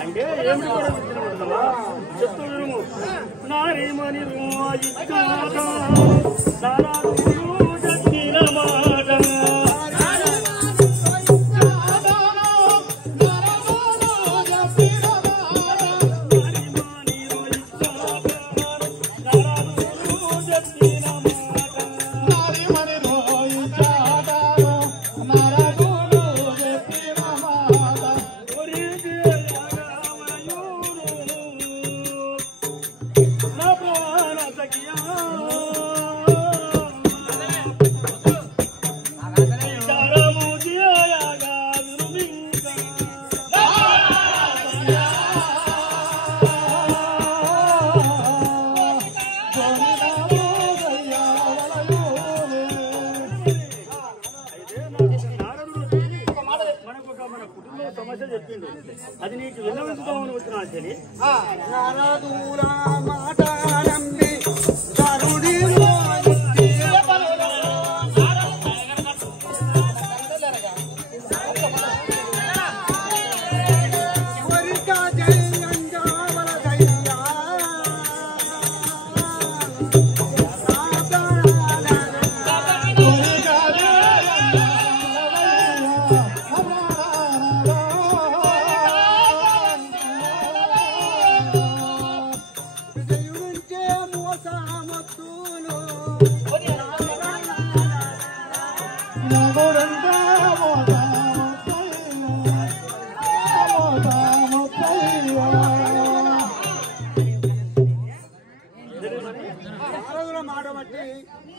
అంటే ఏమిటి కూడా చెప్తున్నాము నారేమని సమస్య చెప్పిండు అది నీకు విన్నవించుకోమని వచ్చినా చెల్లి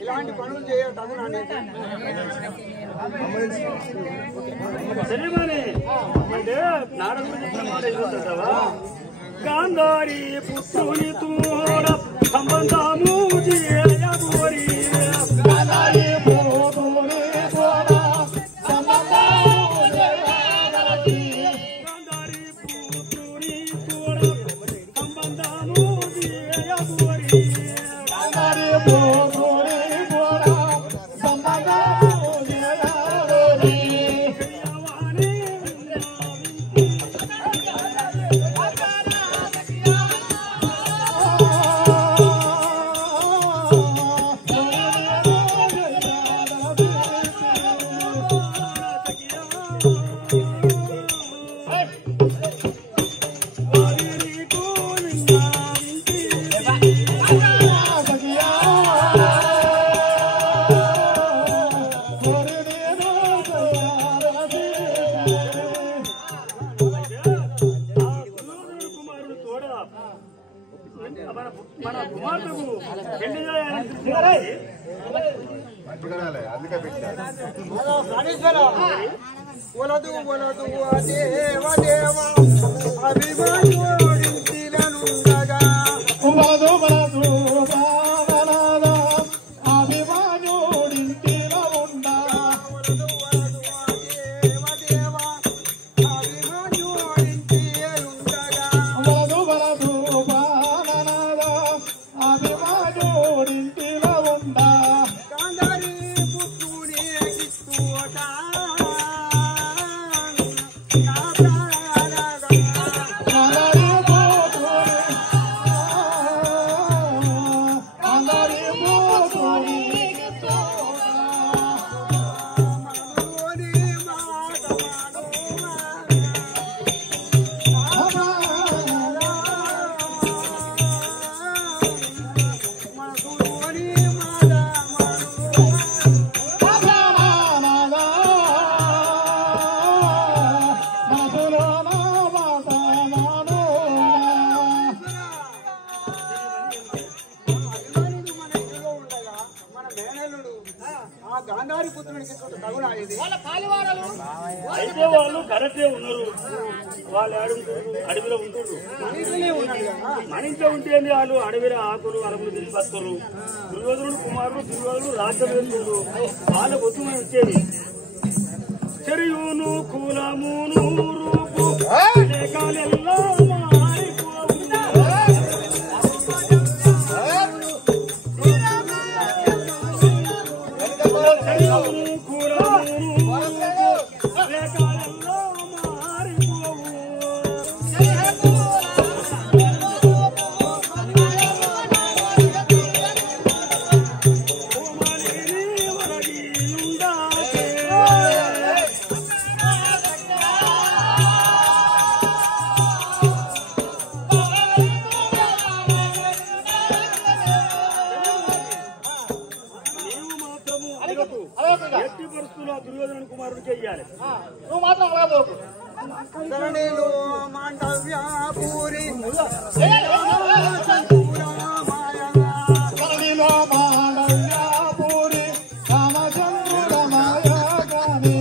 ఇలాంటి పనులు చేయటం అంటే నారదుడు చెప్పిన మాట ఏమంటావా గాంధారి పుత్రుని తోడ సంబంధము చేయగోరి మన కుమార్తెకు పెళ్లి వలదు వలదు దేవ దేవ అభిమానుడిగా వలదు వలదు Hare గాంధారి పుత్రునికి తగునా ఇది అయితే వాళ్ళు కరెక్టే ఉన్నారు. వాళ్ళు అడవిలో ఉంటున్నారు. మన ఇంట్లో ఉంటే వాళ్ళు అడవిలో ఆకులు అడవులు తీసుకొస్తారు. దుర్యోధనుడు కుమారుడు దుర్యోధనుడు రాజ్యం వెళ్తున్నారు. వాళ్ళ బొత్తుమని వచ్చేది చెరువును కులమును రూపు లేకాలెల్లా ఎట్టి పరిస్థితుల్లో దుర్యోధన కుమారుడికి ఇయ్యాలి. నువ్వు మాత్రం రాబోకు. ధరణిలో మాండవ్యాపూరి ధరణిలో మాండవ్యాపూరి రామచంద్రుడ మాయాగాని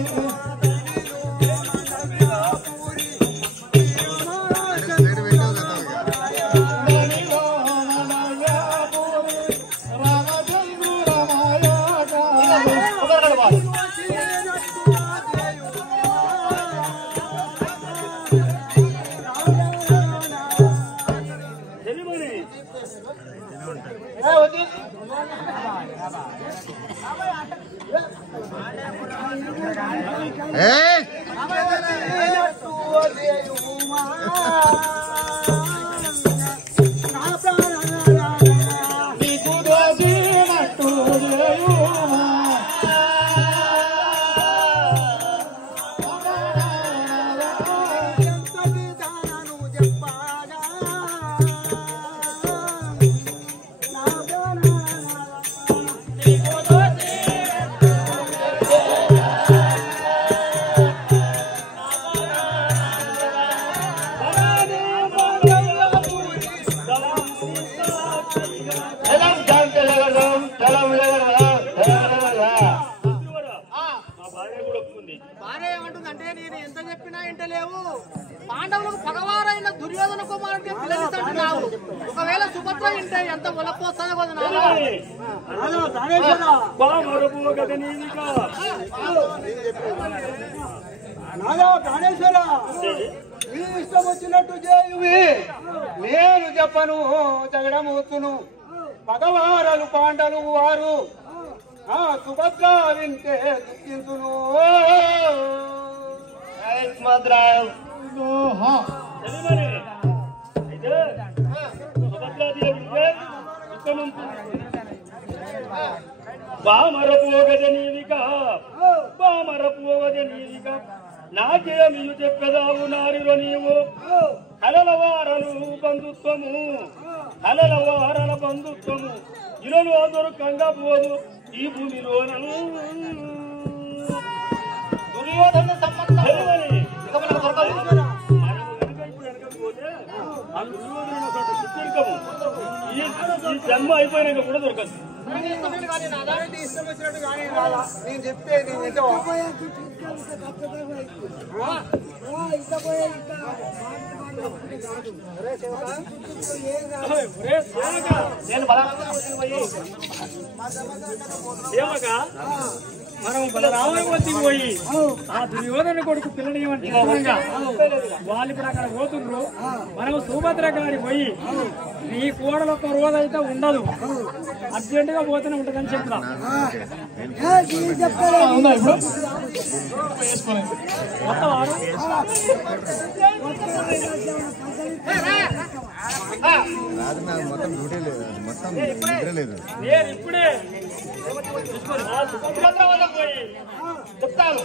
పాండవులకు పగవారైన దుర్యోధన కుమారుడికి పిల్లలిస్తాడు. ఒకవేళ సుభద్ర ఇంటే ఎంత ఒలపోస్తుందో కదా నాదా ప్రాణేశ్వర నీ ఇష్టం వచ్చినట్టు చేయువి. నేను చెప్పను జగడమూతును. పగవారలు పాండలు వారు సుభద్ర వింటే దుఃఖించును. నాకేమియు చెప్పెదావు నారిలో నీవు కలలవారలు బంధుత్వము కలలవారల బంధుత్వము ఇరలు దొరకంగా పోదు ఈ భూమిలోనూ దుర్యోధన సంబంధం ఈ జన్మ అయిపోయినాక కూడా దొరకదు. ఇష్టం వచ్చినట్టు కానీ రాదా నేను చెప్తే నేను మనం రామవతి పోయి ఆ దుర్యోధన కొడుకు పిల్లని వాళ్ళు ఇప్పుడు అక్కడ పోతుండ్రు. మనం సుభద్ర గారి పోయి నీ కోడలు ఒక రోజు అయితే ఉండదు, అర్జెంట్ గా పోతూనే ఉంటదని చెప్తా. నేను ఇప్పుడే సుభద్ర వల్ల పోయి చెప్తాను.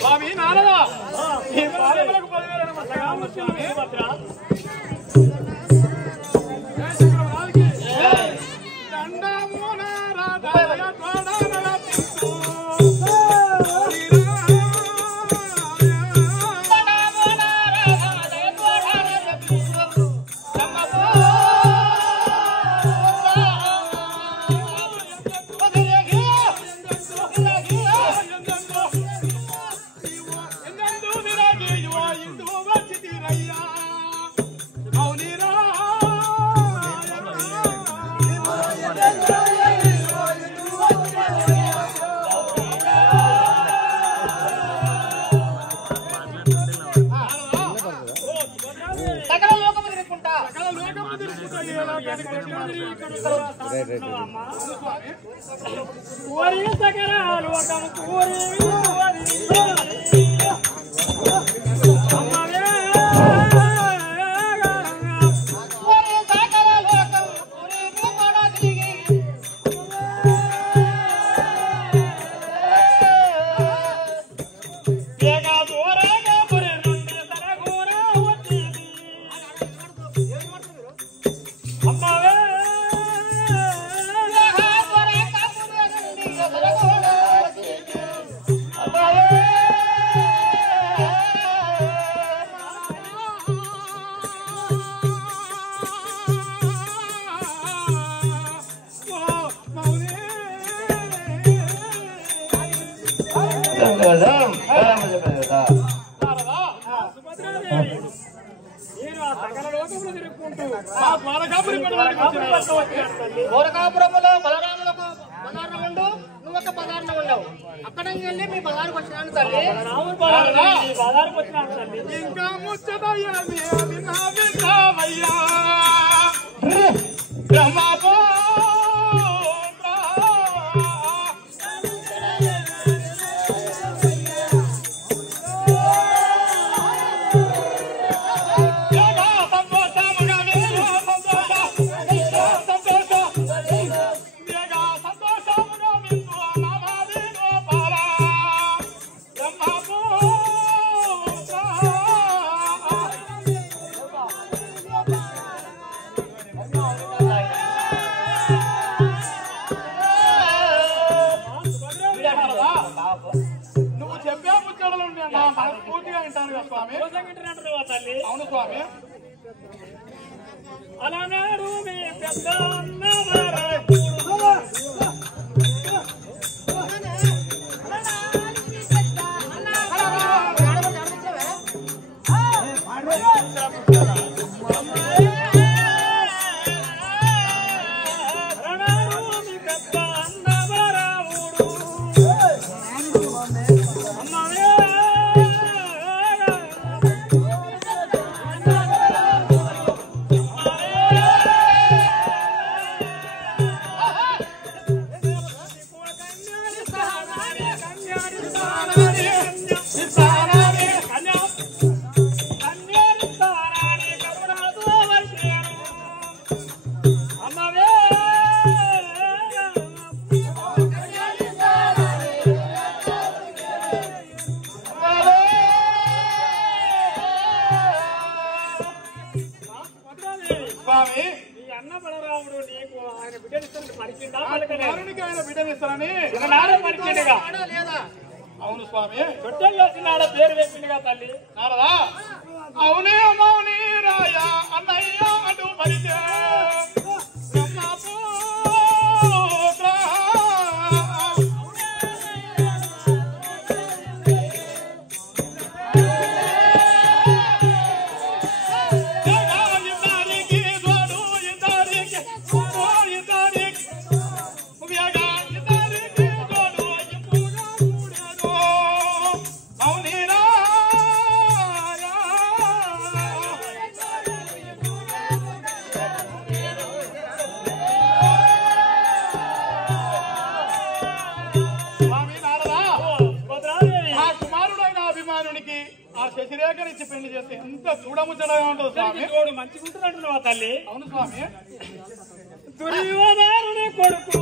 స్వామి నారదా ఈ పాలకులకు 10,000 భద్ర గోరకాపురంలో బలరాములకు బజార్న ఉండు, నువ్వు ఒక బజార్న ఉండవు. అక్కడికి వెళ్ళి మీ బజార్కి వచ్చినాను తల్లి. ఇంకా ముచ్చటయ్యా బ్రహ్మపో అవును స్వామి. అలనాడు మీ పెద్ద అవును స్వామి. నాడ పేరు వేసిందిగా తల్లి. నారదా అవునే మౌని రాయ అన్నయ్య అటు పరిచే శశిరేఖనిచ్చి పెళ్లి చేస్తే ఎంత చూడముచ్చటగా ఉంటుంది స్వామి. మంచిగా ఉంటున్నట్టున్నావా తల్లి? అవును స్వామి. దుర్యోధనుని కొడుకు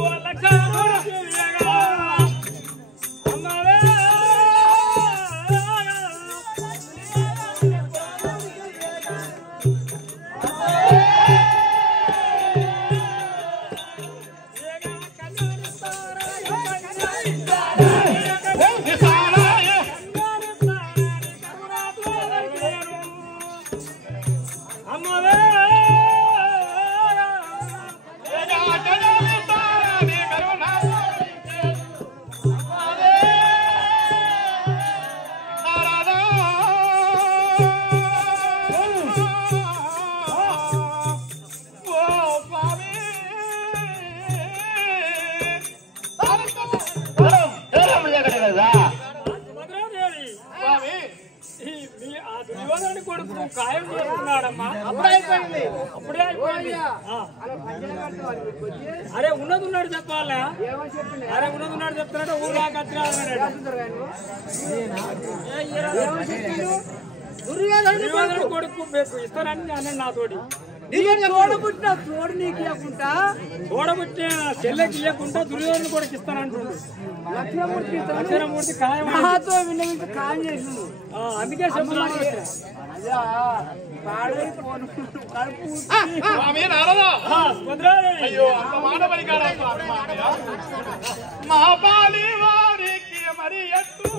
కొడుకు ఖాయం చేస్తున్నాడమ్మా. అప్పుడే అయిపోయింది. అప్పుడే అయిపోయింది. అరే ఉన్నది ఉన్నాడు చెప్పాలా? అరే ఉన్నది ఉన్నాడు చెప్తున్నాడు ఊరా దుర్యోధనుడు కొడుకు ఇస్తానని అన్నాడు నాతోటి. తోడబుట్టిన తోడు నీకు ఇవ్వకుండా తోడబుట్టిన చెల్లెకి ఇవ్వకుండా దుర్యోధను కొడుకు ఇస్తానంటుండు. లక్షణమూర్తి ఖాయం ఖాయం చేసి అందుకే చెప్తున్నాను. అయ్యో అంత మాట పలికాడా మా పాలి వారికి మరి ఎత్తు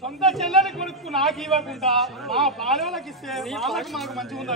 సొంత చెల్లెని కొడుకు నాకు ఇవ్వకుండా మా పాలనకి ఇస్తే వాళ్ళకి మాకు మంచిగా ఉందా?